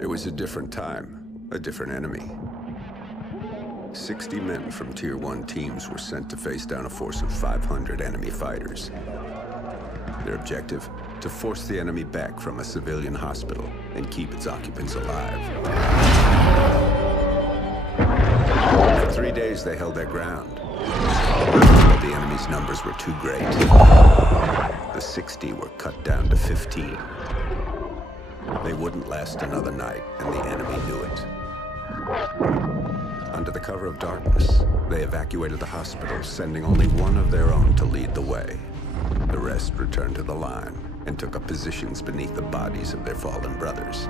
It was a different time, a different enemy. 60 men from Tier 1 teams were sent to face down a force of 500 enemy fighters. Their objective? To force the enemy back from a civilian hospital and keep its occupants alive. For 3 days, they held their ground. But the enemy's numbers were too great. The 60 were cut down to 15. They wouldn't last another night, and the enemy knew it. Under the cover of darkness, they evacuated the hospital, sending only one of their own to lead the way. The rest returned to the line and took up positions beneath the bodies of their fallen brothers.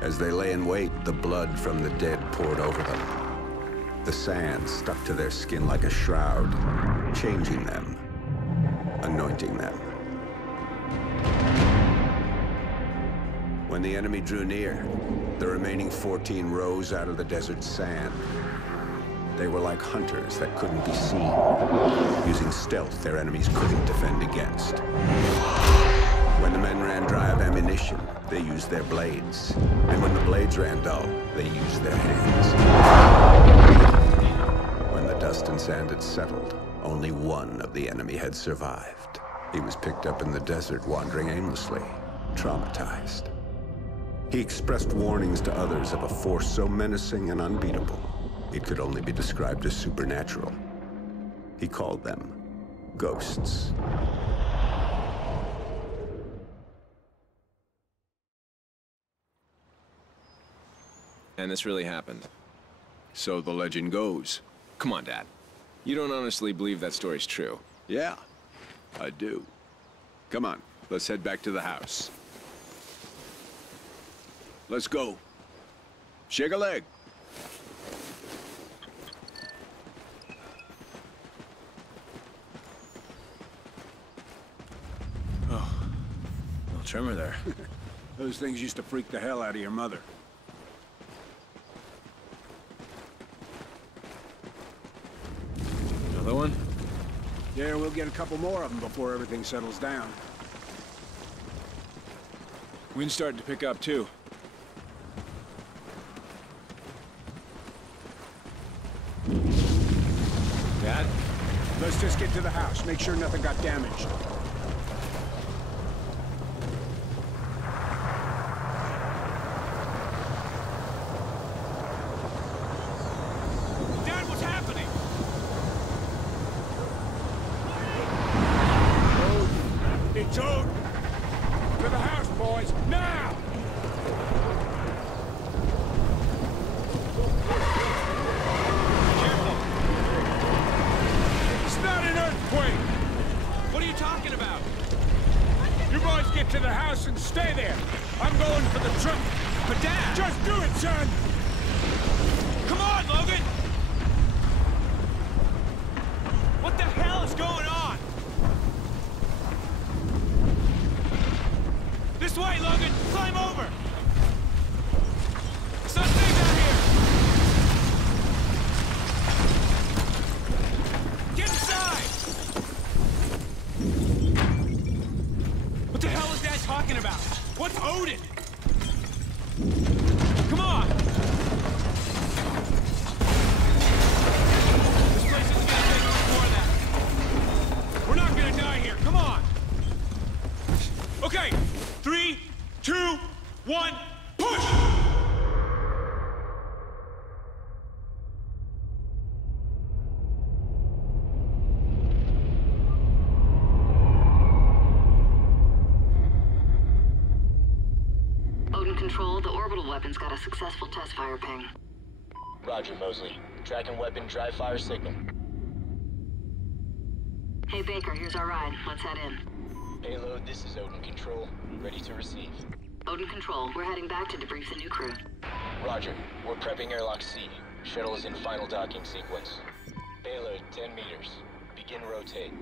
As they lay in wait, the blood from the dead poured over them. The sand stuck to their skin like a shroud, changing them, anointing them. When the enemy drew near, the remaining 14 rose out of the desert sand. They were like hunters that couldn't be seen, using stealth their enemies couldn't defend against. When the men ran dry of ammunition, they used their blades. And when the blades ran dull, they used their hands. When the dust and sand had settled, only one of the enemy had survived. He was picked up in the desert, wandering aimlessly, traumatized. He expressed warnings to others of a force so menacing and unbeatable, it could only be described as supernatural. He called them ghosts. And this really happened. So the legend goes. Come on, Dad. You don't honestly believe that story's true? Yeah, I do. Come on, let's head back to the house. Let's go. Shake a leg. Oh, little tremor there. Those things used to freak the hell out of your mother. Another one? Yeah, we'll get a couple more of them before everything settles down. Wind's starting to pick up, too. Dad? Let's just get to the house, make sure nothing got damaged. Dad, what's happening? It's Odin! To the house, boys, now! What are you talking about? You boys get to the house and stay there. I'm going for the truck. But Dad! Just do it, son! Come on, Logan! What the hell is going on? This way, Logan! Climb over! Suspect out here! Get inside! What the hell is Dad talking about? What's Odin? Come on! This place isn't gonna take much more of that. We're not gonna die here. Come on! Okay! 3, 2, 1, push! Odin Control, the orbital weapon's got a successful test fire ping. Roger, Mosley. Tracking weapon, dry fire signal. Hey Baker, here's our ride. Let's head in. Payload, this is Odin Control. Ready to receive. Odin Control, we're heading back to debrief the new crew. Roger. We're prepping airlock C. Shuttle is in final docking sequence. Payload, 10 meters. Begin rotate.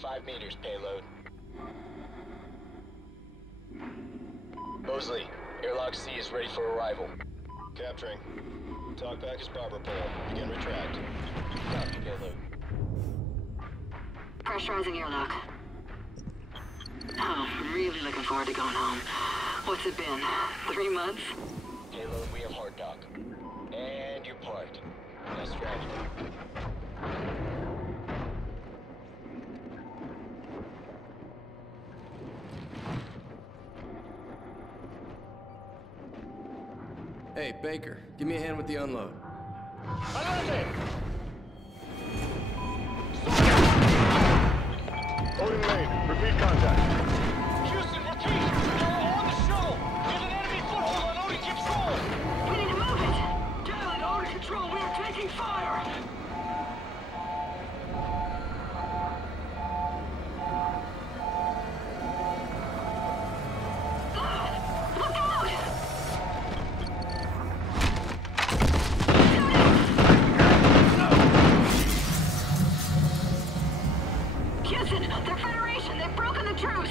5 meters, payload. Mosley, airlock C is ready for arrival. Capturing. Talkback is Barber Pole. Begin retract. Copy, payload. Pressurizing airlock. Oh, I'm really looking forward to going home. What's it been? 3 months? Payload, we have hard dock. And you're parked. Nice driving. Hey, Baker, give me a hand with the unload. Adelante! Odin Main, repeat contact. Houston, repeat! You're on the shuttle! There's an enemy foothold on Odin control! We need to move it! Dial it, Odin Control, we are taking fire! Look out! Houston, they're Federation! They've broken the truce!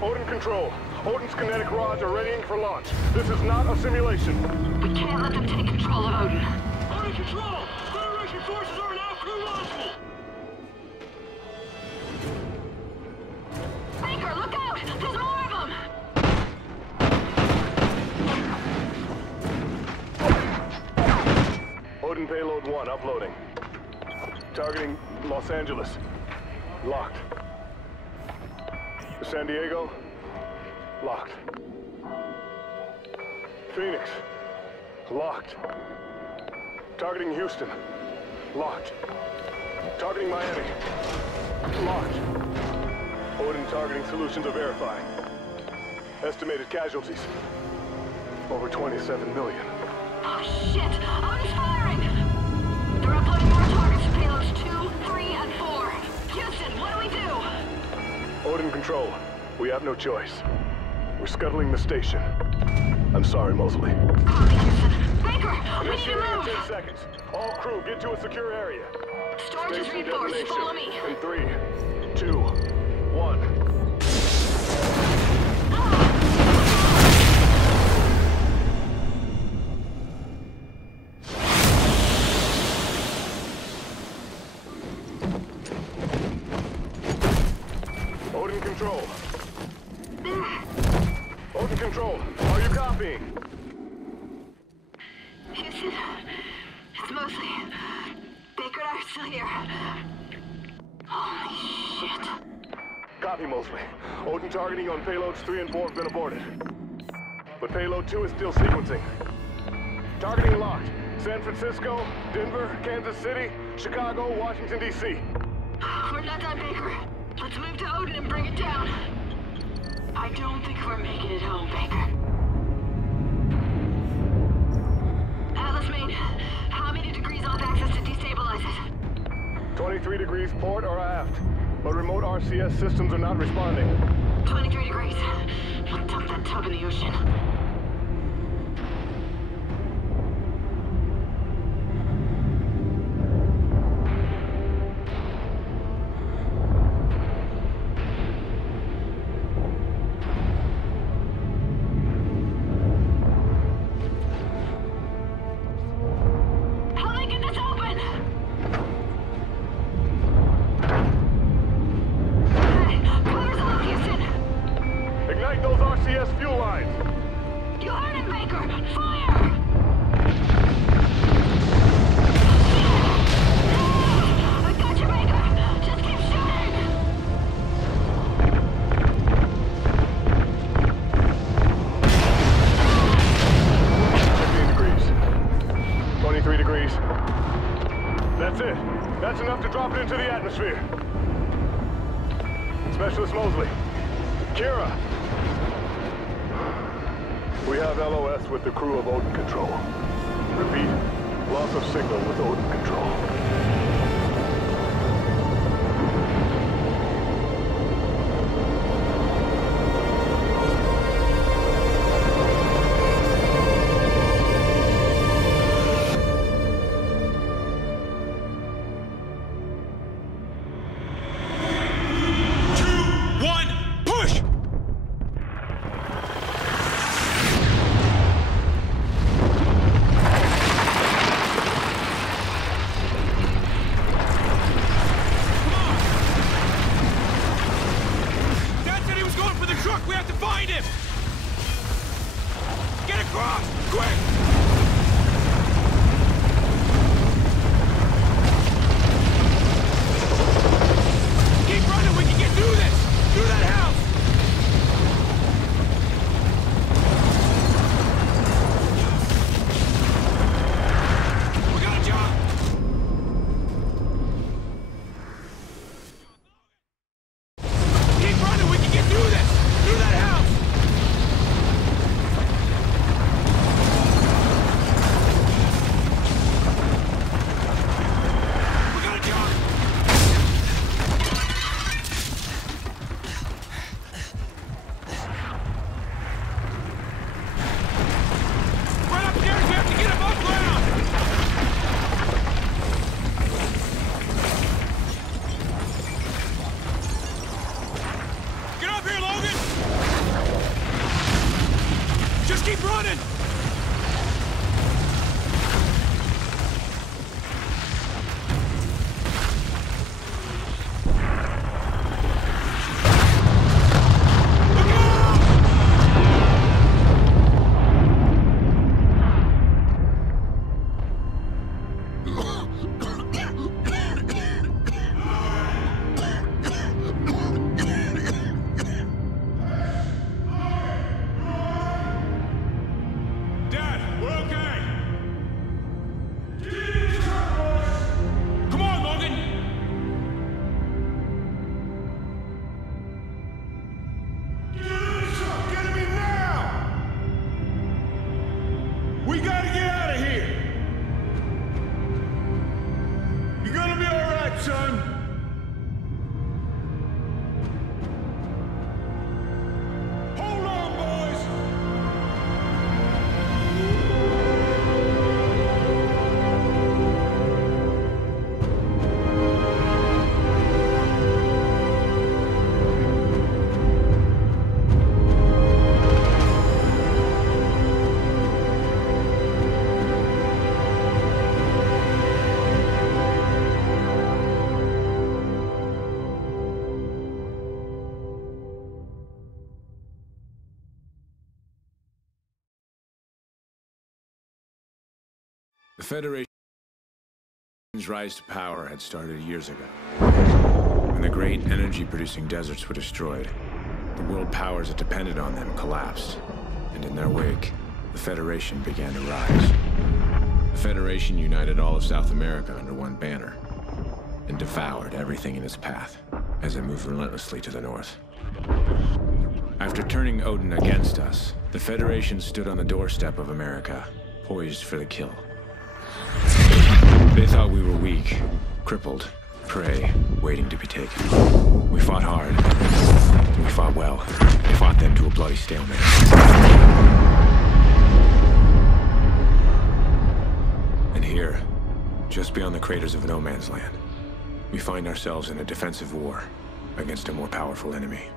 Odin Control, Odin's kinetic rods are readying for launch. This is not a simulation. We can't let them take control of Odin. Odin Control! Federation forces are now crew launchable! Baker, look out! There's more of them! Odin Payload 1 uploading. Targeting Los Angeles. Locked. San Diego. Locked. Phoenix. Locked. Targeting Houston. Locked. Targeting Miami. Locked. Odin targeting solutions are verifying. Estimated casualties. Over 27 million. Oh shit! Odin's firing! They're uploading more targets to payloads 2, 3, and 4. Houston, what do we do? Odin Control, we have no choice. We're scuttling the station. I'm sorry, Mosley. Copy, Houston. Baker, we need to Initiating in move! 10 seconds. All crew, get to a secure area. Storage is Station reinforced. detonation. Follow me. In 3, 2, 1. Odin Control. Odin Control, are you copying? Houston, it's mostly... Baker and I are still here. Holy shit. Copy, Mosley. Odin targeting on payloads 3 and 4 have been aborted. But payload 2 is still sequencing. Targeting locked. San Francisco, Denver, Kansas City, Chicago, Washington, D.C. We're not done, Baker. Let's move to Odin and bring it down. I don't think we're making it home, Baker. Atlas Main, how many degrees off access to destabilize it? 23 degrees port or aft. But remote RCS systems are not responding. 23 degrees. We'll dump that tub in the ocean. How do I get this open? Hey, cover's off, Houston! Ignite those RCS fuel lines. You heard him, Baker! Fire! I got you, Baker! Just keep shooting! Degrees. 23 degrees. That's it. That's enough to drop it into the atmosphere. Specialist Mosley. Kira. We have LOS with the crew of Odin Control. Repeat, loss of signal with Odin Control. truck! We have to find him! Get across! Quick! Keep running! We can get through this! Through that house! We gotta jump! Keep running! We can get through this! Through that house! We gotta jump! Right upstairs! We have to get above ground! Get up here, Logan! Just keep running! Look out! Dad, we're okay! Come on, Logan! Get me now! We gotta get out of here! You're gonna be alright, son! Hold on, boys! The Federation's rise to power had started years ago. When the great energy-producing deserts were destroyed, the world powers that depended on them collapsed, and in their wake, the Federation began to rise. The Federation united all of South America under one banner, and devoured everything in its path as it moved relentlessly to the north. After turning Odin against us, the Federation stood on the doorstep of America, poised for the kill. They thought we were weak, crippled, prey, waiting to be taken. We fought hard. We fought well. We fought them to a bloody stalemate. And here, just beyond the craters of No Man's Land, we find ourselves in a defensive war against a more powerful enemy.